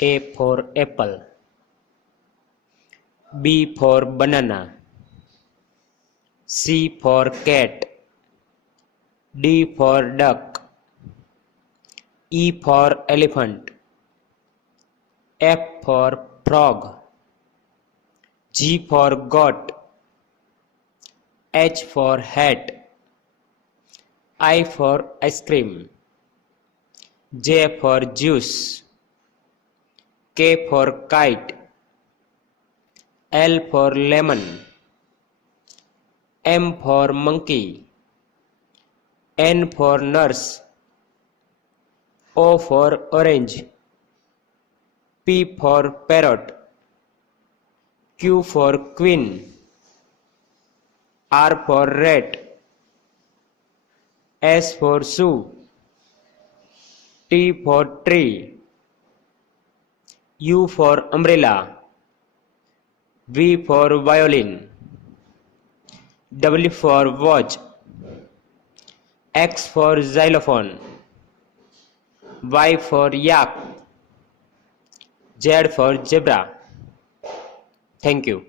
A for apple. B for banana. C for cat. D for duck. E for elephant. F for frog. G for goat. H for hat. I for ice cream. J for juice. K for kite. L for lemon. M for monkey. N for nurse. O for orange. P for parrot. Q for queen. R for rat. S for shoe. T for tree. U for umbrella. V for violin. W for watch. X for xylophone. Y for yak. Z for zebra. Thank you.